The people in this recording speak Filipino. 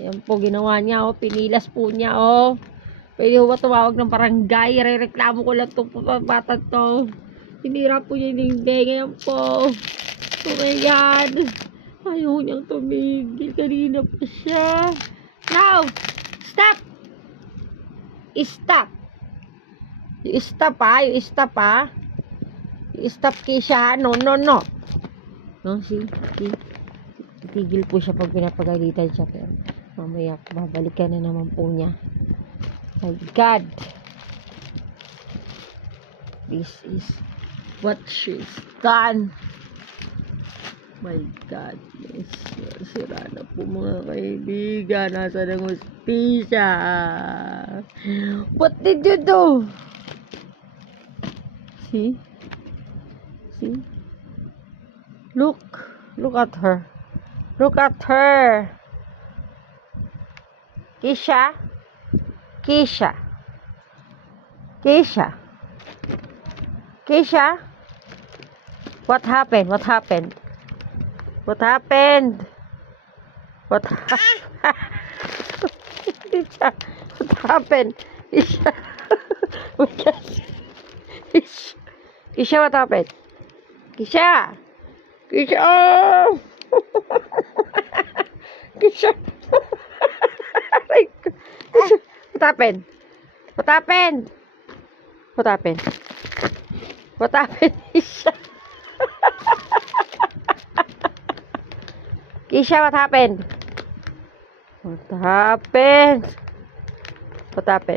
Ayan po, ginawa niya, oh. Pinilas po niya, oh. Pwede ho ba tumawag ng barangay? Re-reklamo ko lang itong bata to. Hinira po niya yung dingding. Ayan po. Oh my God. Ayaw niyang tumigil. Kanina pa siya. Now! Stop! Stop! You stop, ha? You stop, ha? You stop, Kisha. No, no, no. No, see? Tigil po siya pag pinapagalitan siya. Pero mamaya, babalikan na naman po niya. My God. This is what she's done. My God. Yes. Sira na po mga kaibigan. Nasa ng hospisya. What did you do? See? See? Look. Look at her. Look at her. Kisha? Kisha? Kisha? Kisha? What happened? What happened? What happened? What happened? What happened? Kisha? Kisha, what happened? Kisha? Kisha? Oh! Kisha? What happened? What happened? What happened? What happened, Kisha? Kisha, what happened? What happened? What happened?